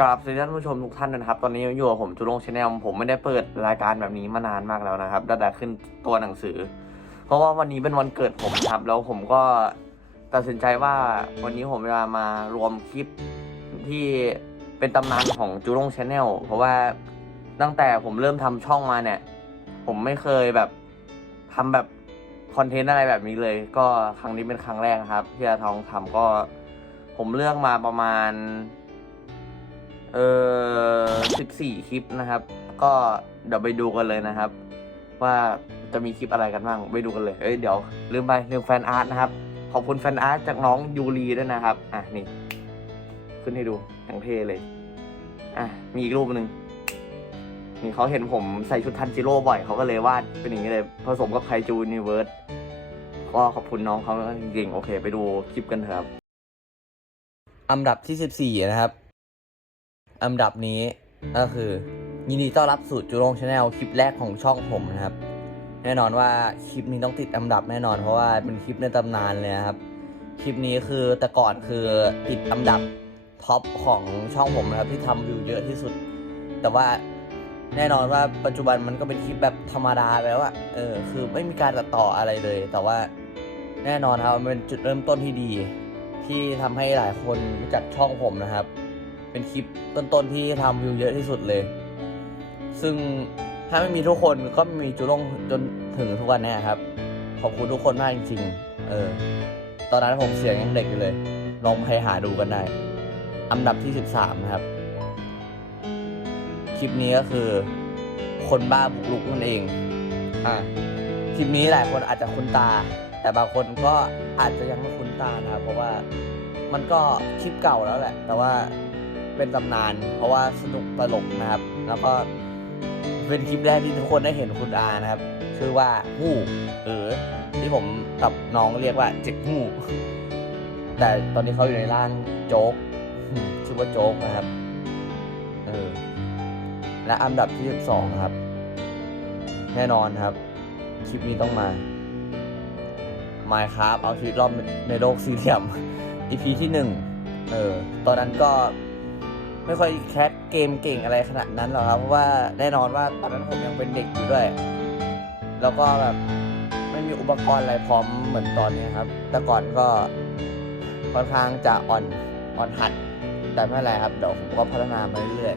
กราบสวัสดีท่านผู้ชมทุกท่านนะครับ ตอนนี้อยู่กับผมจุลงชาแนลผมไม่ได้เปิดรายการแบบนี้มานานมากแล้วนะครับตั้งแต่ขึ้นตัวหนังสือ เพราะว่าวันนี้เป็นวันเกิดผมครับ แล้วผมก็ตัดสินใจว่าวันนี้ผมจะมารวมคลิปที่เป็นตำนานของจุลงชาแนลเพราะว่าตั้งแต่ผมเริ่มทำช่องมาเนี่ย ผมไม่เคยแบบทำแบบคอนเทนต์อะไรแบบนี้เลย ก็ครั้งนี้เป็นครั้งแรกครับที่จะท้องทำก็ ผมเลือกมาประมาณ เออสิบสี่คลิปนะครับ ก็เดี๋ยวไปดูกันเลยนะครับ ว่าจะมีคลิปอะไรกันบ้างไปดูกันเลยเอ้ยเดี๋ยวลืมไปลืมแฟนอาร์ตนะครับ ขอบคุณแฟนอาร์ตจากน้องยูรีด้วยนะครับ อะนี่ ขึ้นให้ดูอย่างเท่เลย อะมีอีกรูปหนึ่งนี่เขาเห็นผมใส่ชุดทันจิโร่บ่อยเขาก็เลยวาดเป็นอย่างนี้เลย ผสมกับไคจูนิเวิร์สก็ขอบคุณน้องเขาจริงๆโอเค ไปดูคลิปกันเถอะครับอันดับที่ 14 นะครับ อันดับนี้ก็คือ ยินดีต้อนรับสู่จูโรงชาแนลคลิปแรกของช่องผมนะครับ แน่นอนว่าคลิปนี้ต้องติดอันดับแน่นอน เพราะว่าเป็นคลิปในตำนานเลยนะครับ คลิปนี้คือแต่ก่อนคือติดอันดับท็อปของช่องผมนะครับที่ทำวิวเยอะที่สุด แต่ว่าแน่นอนว่าปัจจุบันมันก็เป็นคลิปแบบธรรมดาไปแล้วอะเออคือไม่มีการตัดต่ออะไรเลย แต่ว่าแน่นอนครับมันเป็นจุดเริ่มต้นที่ดี ที่ทำให้หลายคนรู้จักช่องผมนะครับ เป็นคลิปต้นๆที่ทำวิวเยอะที่สุดเลย ซึ่งถ้าไม่มีทุกคนก็ไม่มีจูลงจนถึงทุกวันนี้ครับ ขอบคุณทุกคนมากจริงๆ เออ ตอนนั้นผมเสียงยังเด็กอยู่เลย ลองไปหาดูกันได้ อันดับที่ 13 นะครับ คลิปนี้ก็คือ คนบ้าบุกลุกนั่นเอง อะ คลิปนี้หลายคนอาจจะคุ้นตา แต่บางคนก็อาจจะยังไม่คุ้นตานะครับ เพราะว่ามันก็คลิปเก่าแล้วแหละ แต่ว่า เป็นตำนาน เพราะว่าสนุกตลกนะครับ แล้วก็เป็นคลิปแรกที่ทุกคนได้เห็นคุณอานะครับ ชื่อว่าฮู้เออที่ผมกับน้องเรียกว่าเจ็กฮู้แต่ตอนนี้เขาอยู่ในร่างโจ๊กชื่อว่าโจ๊กนะครับเออและอันดับที่12ครับ แน่นอนครับ คลิปนี้ต้องมา Minecraft เอาชีวิตรอดในโลกสี่เหลี่ยม EP ที่หนึ่งเออ ตอนนั้นก็ ไม่ค่อยแคสเกมเก่งอะไรขนาดนั้นหรอกครับเพราะว่าแน่นอนว่าตอนนั้นผมยังเป็นเด็กอยู่ด้วย แล้วก็แบบไม่มีอุปกรณ์อะไรพร้อมเหมือนตอนนี้ครับ แต่ก่อนก็ค่อนข้างจะอ่อนอ่อนหัด แต่ไม่เป็นไรครับเดี๋ยวผมก็พัฒนามาเรื่อย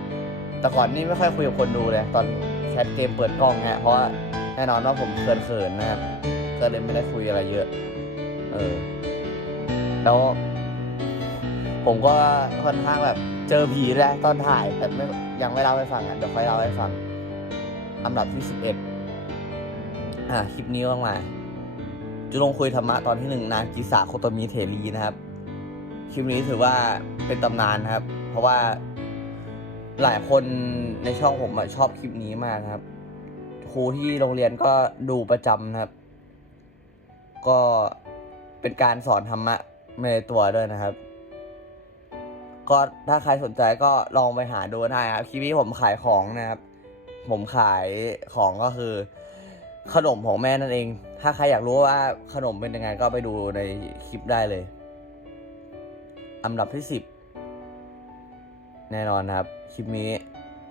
ๆแต่ก่อนนี่ไม่ค่อยคุยกับคนดูเลยตอนแคสเกมเปิดกล้องเนี่ยเพราะว่าแน่นอนว่าผมเขินๆนะครับก็เลยไม่ได้คุยอะไรเยอะ เออ แล้วผมก็ค่อนข้างแบบ เจอผีแหละตอนถ่ายแต่ไม่ยังไม่เล่าให้ฟังอะเดี๋ยวค่อยเล่าให้ฟังอันดับที่สิบเอ็ดอะคลิปนี้ต้องมาจุลงคุยธรรมะตอนที่หนึ่งนางกิสาโคตมิเทรีนะครับคลิปนี้ถือว่าเป็นตำนานนะครับ เพราะว่าหลายคนในช่องผมอะชอบคลิปนี้มากครับ ครูที่โรงเรียนก็ดูประจำนะครับ ก็เป็นการสอนธรรมะในตัวด้วยนะครับ ก็ถ้าใครสนใจก็ลองไปหาดูได้ครับคลิปนี้ผมขายของนะครับ ผมขายของก็คือ ขนมของแม่นั่นเอง ถ้าใครอยากรู้ว่าขนมเป็นยังไงก็ไปดูในคลิปได้เลย อันดับที่สิบแน่นอนครับ คลิปนี้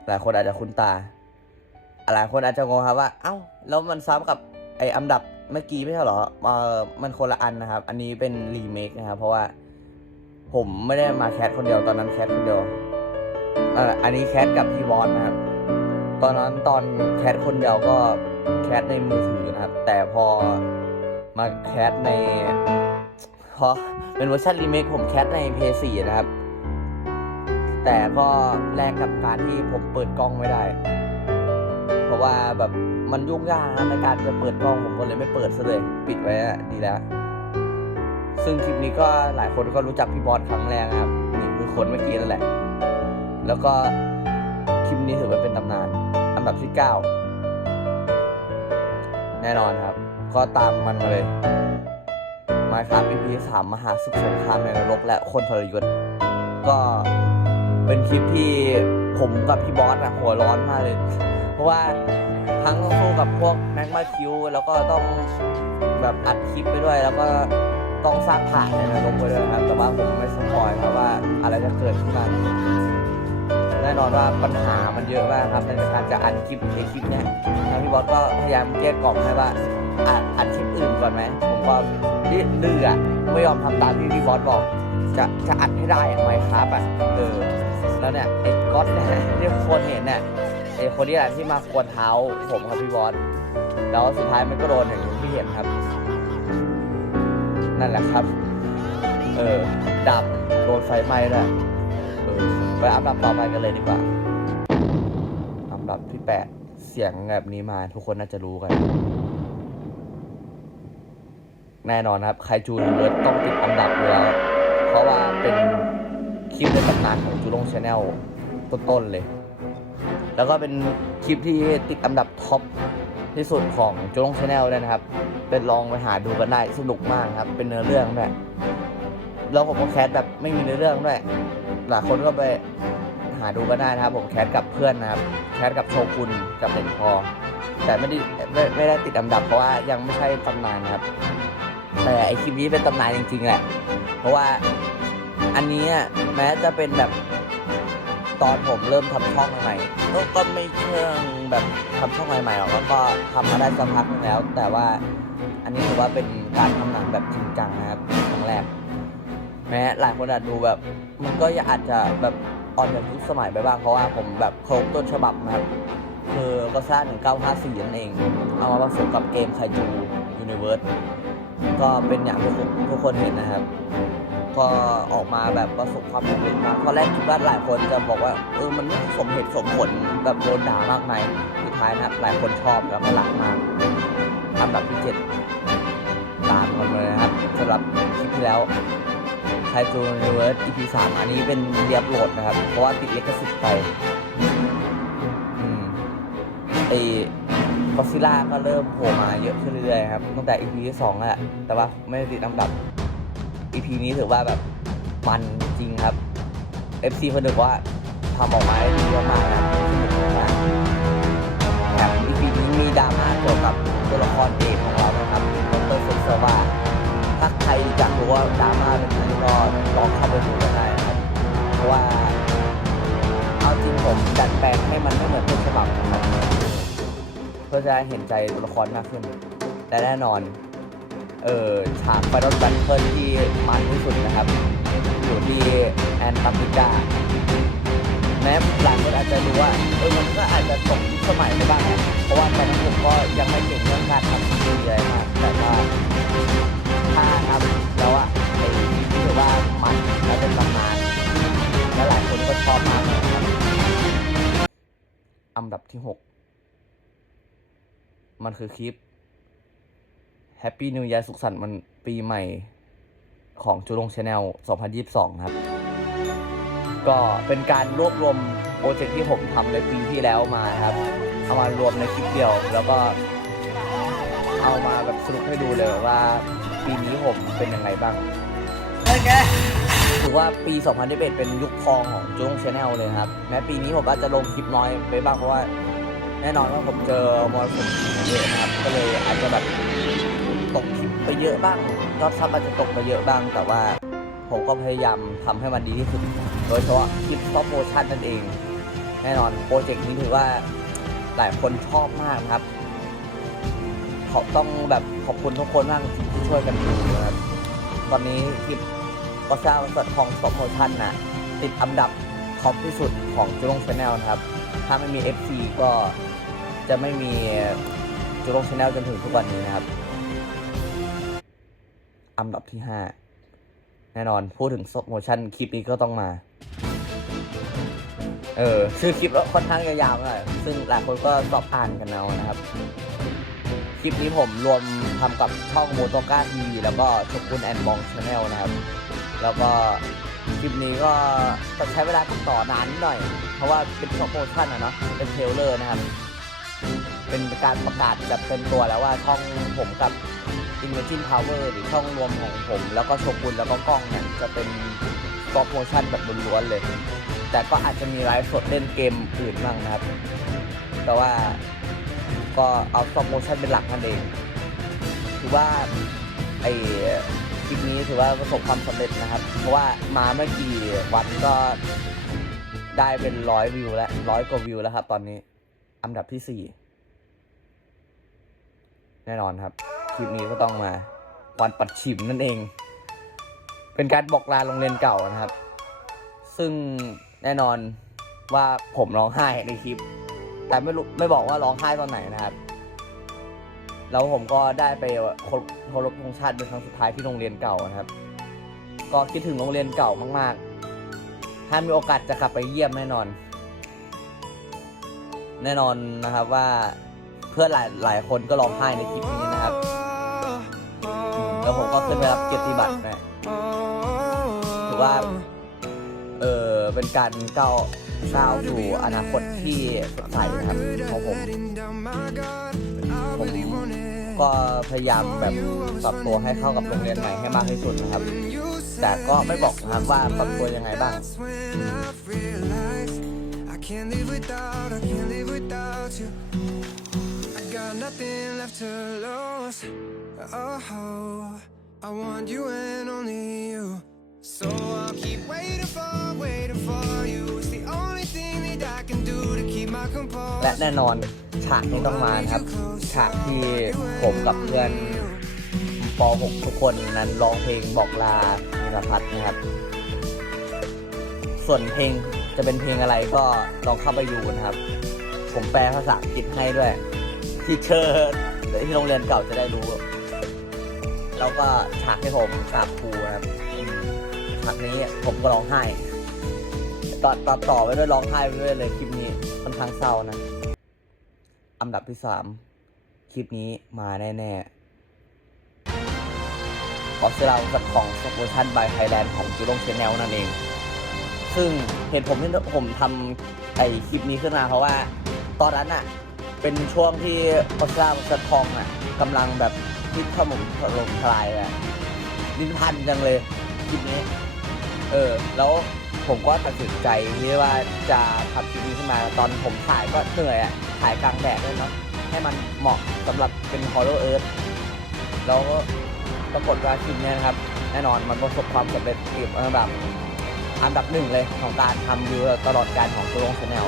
หลายคนอาจจะคุ้นตา หลายคนอาจจะงงครับว่า เอ้า แล้วมันซ้ำกับไออันดับเมื่อกี้ไม่ใช่เหรอเออมันคนละอันนะครับ อันนี้เป็นรีเมคนะครับ เพราะว่า ผมไม่ได้มาแคสคนเดียวตอนนั้นแคสคนเดียวอออันนี้แคสกับพี่บอสนะครับ ตอนนั้นตอนแคสคนเดียวก็แคสในมือถือนะครับ แต่พอมาแคสในพอเป็นเวอร์ชันรีเมคผมแคสใน p 4นะครับ แต่ก็แลกกับการที่ผมเปิดกล้องไม่ได้ เพราะว่าแบบมันยุ่งยากนะในการจะเปิดกล้องผมก็เลยไม่เปิดซะเลย ปิดไว้ดีแล้ว ซึ่งคลิปนี้ก็หลายคนก็รู้จักพี่บอสครั้งแรกครับนี่คือคนเมื่อกี้นั่นแหละ แล้วก็คลิปนี้ถือว่าเป็นตำนาน อันดับที่ 9 แน่นอนครับ ก็ตามมันมาเลยมาครับ EP สามมหาสุขสงครามในนรกและคนทรยศก็เป็นคลิปที่ผมกับพี่บอสอะหัวร้อนมากเลย เพราะว่าทั้งต้องสู้กับพวกแม็กมาคิวแล้วก็ต้องแบบอัดคลิปไปด้วยแล้วก็ ต้องสร้างฐานในนรกไปด้วยนะครับ แต่ว่าผมไม่สปอยครับว่าอะไรจะเกิดขึ้นบ้างแน่นอนว่าปัญหามันเยอะมากครับในการจะอัดคลิปในคลิปเนี้ยทางพี่บอสก็พยายามเกลี้ยกล่อมให้ว่าอัดอัดคลิปอื่นก่อนไหมผมก็ดื้ออะไม่ยอมทำตามที่พี่บอสบอก จะจะอัดให้ได้ไหมครับอะเออแล้วเนี่ยไอ้ก๊อตเนี่ยที่คนเห็นเนี่ยไอ้คนนี้แหละที่มาควนเท้าผมครับพี่บอสแล้วสุดท้ายมันก็โดนอย่างที่เห็นครับ นั่นแหละครับ เออ ดับ โดนไฟไหม้ด้วยเออไปอันดับต่อไปกันเลยดีกว่าอันดับที่แปดเสียงแบบนี้มาทุกคนน่าจะรู้กัน แน่นอนครับ ใครจูนเวิร์ดต้องติดอันดับแล้ว เพราะว่าเป็นคลิปในตำนานของจูลงชาแนลต้นๆเลย แล้วก็เป็นคลิปที่ติดอันดับท็อป ที่สุดของจูลงชาแนลเลยนะครับ เป็นลองไปหาดูกันได้สนุกมากครับ เป็นเนื้อเรื่องด้วยแล้วผมก็แคสแบบไม่มีเนื้อเรื่องด้วยหลายคนก็ไปหาดูกันได้นะครับ ผมแคสกับเพื่อนนะครับ แคสกับโชกุนกับเด็กพอ แต่ไม่ได้ไม่ไม่ได้ติดอันดับเพราะว่ายังไม่ใช่ตำนานครับ แต่ไอคลิปนี้เป็นตำนานจริงๆแหละ เพราะว่าอันนี้แม้จะเป็นแบบ ตอนผมเริ่มทำช่องใหม่ๆก็ก็ไม่เชิงแบบทำช่องใหม่ๆหรอกแล้วก็ทำมาได้สักพักนึงแล้ว แต่ว่าอันนี้ถือว่าเป็นการทำหนังแบบจริงจังนะครับครั้งแรกแม้หลายคนอาจดูแบบ มันก็อาจจะแบบอ่อนจากยุคสมัยไปบ้างเพราะว่าผมแบบเครพต้นฉบับนะครับคือก็สร้าง1954นั่นเอง เอามาผสมกับเกมไคจูยูนิเวิร์สก็เป็นอย่างที่ทุกคนเห็นนะครับ ก็ออกมาแบบประสบความสำเร็จมากตอนแรกคิดว่าหลายคนจะบอกว่าเออมันไม่สมเหตุสมผลแบบโดนด่ามากมายสุดท้ายนะครับหลายคนชอบแล้วก็รักมากอันดับที่เจ็ดตามกันเลยนะครับสำหรับคลิปที่แล้วไทจูนเวิร์ส EP สามอันนี้เป็นเรียบโหลดนะครับ เพราะว่าติดเลิขสิทธิ์ไปอืมไอ้ก็ซิล่าก็เริ่มโผล่มาเยอะขึ้นเรื่อยๆครับตั้งแต่ EP ที่สองแหละแต่ว่าไม่ได้ติดอันดับ EP นี้ถือว่าแบบมันจริงครับ FC คนหนึ่งว่าทำออกมาได้ดีมากๆนะสนุกมากแถม EP นี้มีดราม่าเกี่ยวกับตัวละครเอกของเรานะครับดรเซนเซอร์ว่าถ้าใครอยากรู้ว่าดราม่าเป็นยังไงก็ลองเข้าไปดูกันได้นะครับเพราะว่า เอาจริงผมดัดแปลงให้มันไม่เหมือนต้นฉบับนะครับเพื่อจะเห็นใจตัวละครมากขึ้น แต่แน่นอน เออฉากไฟนอลแบทเทิลที่มันที่สุดนะครับ อยู่ที่แอนตาร์กติกาแม้หลายคนอาจจะรู้ว่าเออมันก็อาจจะตกยุคสมัยไปบ้างนะเพราะว่าตอนนั้นผมก็ยังไม่เก่งเรื่องการทำซีรีส์อะไรมากแต่ว่าถ้าทำแล้วอะไอ้ที่ถือว่ามันและเป็นตำนานและหลายคนก็ชอบมากเลยนะครับอันดับที่ 6 มันคือคลิป Happy New Year สุขสันต์มันปีใหม่ของจูลงชาแนล 2022 ครับ ก็เป็นการรวบรวมโปรเจกต์ที่ผมทำในปีที่แล้วมานะครับ เอามารวมในคลิปเดียว แล้วก็เอามาแบบสรุปให้ดูเลยว่าปีนี้ผมเป็นยังไงบ้างถือว่าปี 2021เป็นยุคทองของจุ้งชาแนลเลยครับ แม้ปีนี้ผมอาจจะลงคลิปน้อยไปบ้างเพราะว่า แน่นอนว่าผมเจอมรสุมเยอะนะครับ ก็เลยอาจจะแบบ ตกคลิปไปเยอะบ้างยอดซับอาจจะตกไปเยอะบ้าง แต่ว่าผมก็พยายามทำให้มันดีที่สุด โดยเฉพาะคลิปซอฟโมชั่นนั่นเอง แน่นอนโปรเจกต์นี้ถือว่าหลายคนชอบมากครับ ขอต้องแบบขอบคุณทุกคนมากที่ช่วยกันดูนะครับตอนนี้คลิปก็สร้างบริษัทของสมโพชันนะติดอันดับท็อปที่สุดของจุลงชาแนลนะครับ ถ้าไม่มี FC ก็จะไม่มีจุลงชาแนลจนถึงทุกวันนี้นะครับ อันดับที่ 5 แน่นอนพูดถึงสมชันคลิปนี้ก็ต้องมา เออชื่อคลิปก็ค่อนข้างยาวๆหน่อยซึ่งหลายคนก็สอบอ่านกันเอานะครับ คลิปนี้ผมรวมทำกับช่องโมโตก้าทีวีแล้วก็ชกุนแอนบองชาแนลนะครับ แล้วก็คลิปนี้ก็จะใช้เวลาติดต่อนานนิดหน่อย เพราะว่าเป็นโปรโมชั่นอะเนาะเป็นเทรลเลอร์นะครับ เป็นการประกาศแบบเต็มตัวแล้วว่าช่องผมกับ Imagine Power หรือช่องรวมของผม แล้วก็โชกุนแล้วก็กล้องเนี่ยจะเป็นโปรโมชั่นแบบล้วนๆเลย แต่ก็อาจจะมีไลฟ์สดเล่นเกมอื่นบ้างนะครับ แต่ว่าก็เอาโปรโมชั่นเป็นหลักนั่นเอง ถือว่าไอคลิปนี้ถือว่าประสบความสำเร็จนะครับ เพราะว่ามาไม่กี่วันก็ได้เป็นร้อยวิวแล้วร้อยกว่าวิวแล้วครับ ตอนนี้ อันดับที่สี่แน่นอนครับ คลิปนี้ก็ต้องมาวันปัดฉิมนั่นเอง เป็นการบอกลาโรงเรียนเก่านะครับ ซึ่งแน่นอนว่าผมร้องไห้ในคลิป แต่ไม่รู้ไม่บอกว่าร้องไห้ตอนไหนนะครับ แล้วผมก็ได้ไปเคารพธงชาติเป็นครั้งสุดท้ายที่โรงเรียนเก่านะครับ ก็คิดถึงโรงเรียนเก่ามากๆ ถ้ามีโอกาสจะกลับไปเยี่ยมแน่นอน แน่นอนนะครับว่าเพื่อนหลายหลายคนก็ร้องไห้ในคลิปนี้นะ แล้วผมก็ขึ้นไปรับเกียรติบัตรนะถือว่า เออเป็นการก้าวก้าวสู่อนาคตที่สดใสนะครับของผมผมก็พยายามแบบปรับตัวให้เข้ากับโรงเรียนใหม่ให้มากที่สุดนะครับ แต่ก็ไม่บอกนะครับว่าปรับตัวยังไงบ้าง can't live without, I can't live without you. I got nothing to lose. Oh, I want you and only you. So I'll keep waiting for, waiting for you. It's the only thing that I can do to keep my composure. และแน่นอนฉากนี้ต้องมานะครับ ฉากที่ผมกับเพื่อนป .6 ทุกคนนั้นร้องเพลงบอกลานิรพัฒน์นะครับ ส่วนเพลงจะเป็นเพลงอะไรก็ลองเข้าไปดูนะครับ ผมแปลภาษาอังกฤษให้ด้วย ที่เชิญ ที่โรงเรียนเก่าจะได้รู้ แล้วก็ฉากที่ผมกราบครูนะครับฉากนี้ผมก็ร้องไห้ต่อต่อต่อไปด้วยร้องไห้ไปด้วยเลยคลิปนี้ค่อนข้างเศร้านะอันดับที่สามคลิปนี้มาแน่ๆขอเสียเราจากของโปรชั่นบายไทยแลนด์ของจิโร่ชนแนลนั่นเอง ซึ่งเหตุผมที่ผมทำไอคลิปนี้ขึ้นมาเพราะว่า ตอนนั้นอะ เป็นช่วงที่คอสลาสะทองอะกำลังแบบที่ถล่มถล่มทลายอะลิ้นพันจังเลยคลิปนี้ เออ แล้วผมก็ตัดสินใจที่ว่าจะทำคลิปนี้ขึ้นมาตอนผมถ่ายก็เหนื่อยอะถ่ายกลางแดดด้วยเนาะให้มันเหมาะสำหรับเป็นฮอลโลเอิร์ธแล้วก็ปรากฏว่าคลิปเนี้นะครับ แน่นอนมันประสบความสำเร็จติดอันดับอันดับหนึ่งเลยของการทำวิวตลอดการของตัวลงชาแนล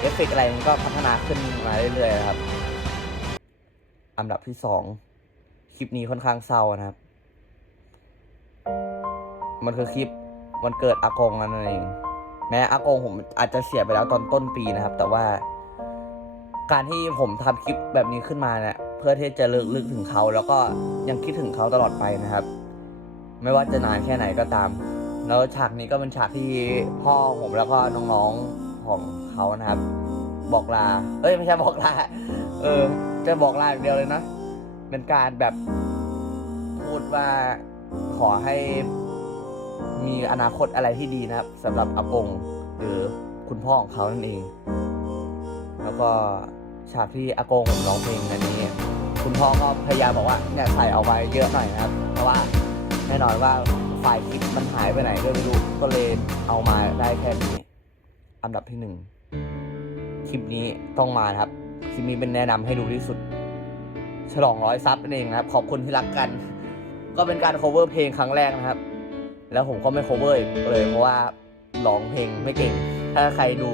เอฟเฟกอะไรมันก็พัฒนาขึ้นมาเรื่อยๆครับ อันดับที่สองคลิปนี้ค่อนข้างเศร้านะครับ มันคือคลิปวันเกิดอากงนั่นเองแม้อากงผมอาจจะเสียไปแล้วตอนต้นปีนะครับ แต่ว่า การที่ผมทำคลิปแบบนี้ขึ้นมาเนี่ยเพื่อที่จะเลิกลึกถึงเขา แล้วก็ยังคิดถึงเขาตลอดไปนะครับ ไม่ว่าจะนานแค่ไหนก็ตาม แล้วฉากนี้ก็เป็นฉากที่พ่อผมแล้วก็น้องๆ ของเขานะครับ บอกลา เอ้ยไม่ใช่บอกลา เออ จะบอกลาอย่างเดียวเลยนะเป็นการแบบพูดว่าขอให้มีอนาคตอะไรที่ดีนะครับสำหรับอากงหรือคุณพ่อของเขานั่นเอง แล้วก็ฉากที่อากงร้องเพลงอันนี้ คุณพ่อก็พยายามบอกว่าเนี่ยใส่เอาไว้เยอะหน่อยนะครับ เพราะว่าแน่นอนว่าไฟล์คลิปมันหายไปไหนด้วยไม่รู้ก็เลยเอามาได้แค่นี้ อันดับที่หนึ่งคลิปนี้ต้องมานะครับ คลิปนี้เป็นแนะนำให้ดูที่สุด ฉลองร้อยซับนั่นเองนะครับ ขอบคุณที่รักกัน ก็เป็นการ cover เพลงครั้งแรกนะครับ แล้วผมก็ไม่ cover อีกเลยเพราะว่าร้องเพลงไม่เก่ง ถ้าใครดู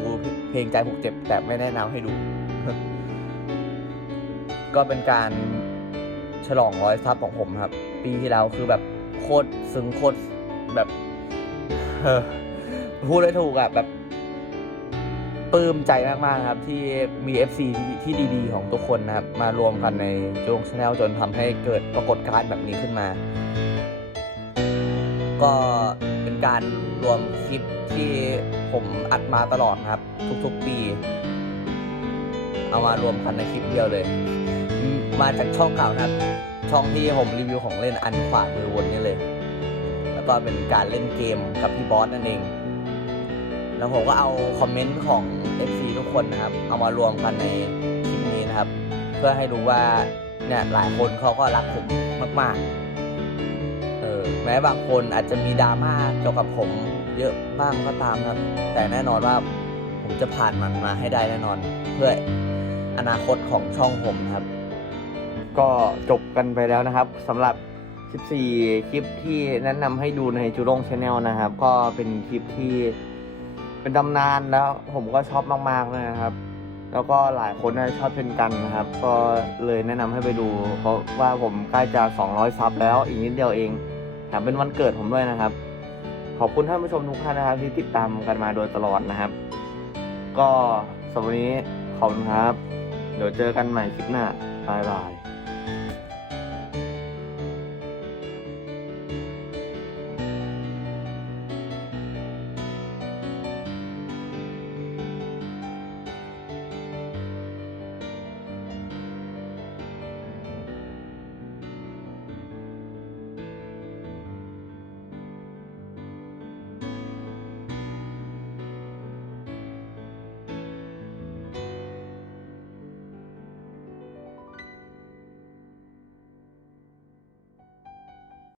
เพลงใจผูกเจ็บ แต่ไม่แนะนำให้ดู ก็เป็นการฉลองร้อยซับของผมครับ ปีที่แล้วคือแบบโคตรซึ้งโคตรแบบพูดได้ถูกอะแบบ ปลื้มใจมากๆครับที่มี FC ที่ที่ดีๆ ของทุกคนนะครับมารวมกันในจงชาแนลจนทำให้เกิดปรากฏการณ์แบบนี้ขึ้นมา ก็เป็นการรวมคลิปที่ผมอัดมาตลอดครับ ทุกๆปี เอามารวมกันในคลิปเดียวเลย มาจากช่องเก่านะครับ ช่องที่ผมรีวิวของเล่นอันขวามือบนนี้เลย แล้วก็เป็นการเล่นเกมกับพี่บอสนั่นเอง แล้วผมก็เอาคอมเมนต์ของ FC ทุกคนนะครับ เอามารวมกันในคลิปนี้นะครับ เพื่อให้รู้ว่าเนี่ยหลายคนเขาก็รักผมมากๆ เออแม้บางคนอาจจะมีดราม่าเกี่ยวกับผมเยอะบ้างก็ตามครับ แต่แน่นอนว่าผมจะผ่านมันมาให้ได้แน่นอน เพื่ออนาคตของช่องผมครับ ก็จบกันไปแล้วนะครับสำหรับ 14 คลิปที่แนะนำให้ดูในจูรงชาแนลนะครับ ก็เป็นคลิปที่ เป็นตำนานแล้วผมก็ชอบมากๆเลยนะครับ แล้วก็หลายคนชอบเช่นกันนะครับ ก็เลยแนะนำให้ไปดู เพราะว่าผมใกล้จะ 200 ซับแล้วอีกนิดเดียวเองแถมเป็นวันเกิดผมด้วยนะครับ ขอบคุณท่านผู้ชมทุกท่านนะครับ ที่ติดตามกันมาโดยตลอดนะครับ ก็สำหรับวันนี้ขอบคุณครับ เดี๋ยวเจอกันใหม่คลิปหน้าบายบาย